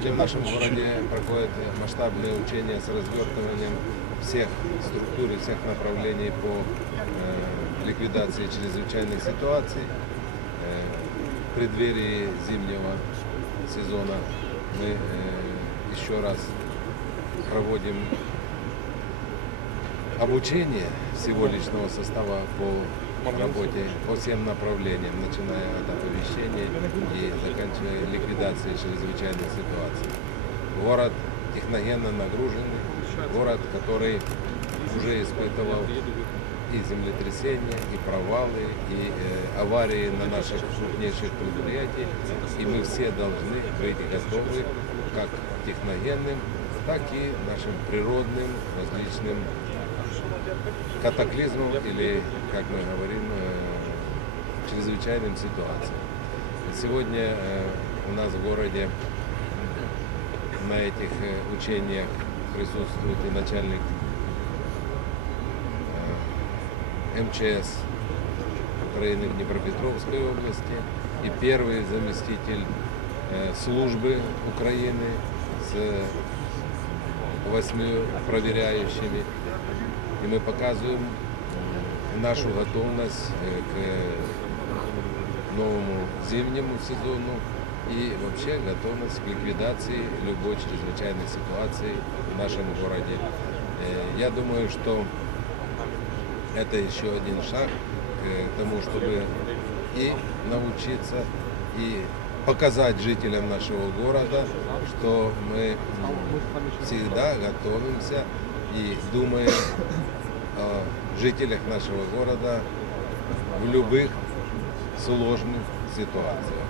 Сегодня в нашем городе проходят масштабные учения с развертыванием всех структур и всех направлений по э, ликвидации чрезвычайных ситуаций. Э, преддверии зимнего сезона мы э, еще раз проводим обучение всего личного состава по работе по всем направлениям, начиная от оповещения и заканчивая ликвидацией чрезвычайных ситуаций. Город техногенно нагруженный, город, который уже испытывал и землетрясения, и провалы, и э, аварии на наших крупнейших предприятиях. И мы все должны быть готовы как техногенным, так и нашим природным различным катаклизмом или, как мы говорим, э, чрезвычайным ситуациям. Сегодня э, у нас в городе на этих э, учениях присутствует и начальник МЧС Украины в Днепропетровской области и первый заместитель службы Украины с восьми проверяющими. И мы показываем э, нашу готовность э, к новому зимнему сезону и вообще готовность к ликвидации любой чрезвычайной ситуации в нашем городе. Э, Я думаю, что это еще один шаг к тому, чтобы и научиться, и показать жителям нашего города, что мы всегда готовимся и думаем о жителях нашего города в любых сложных ситуациях.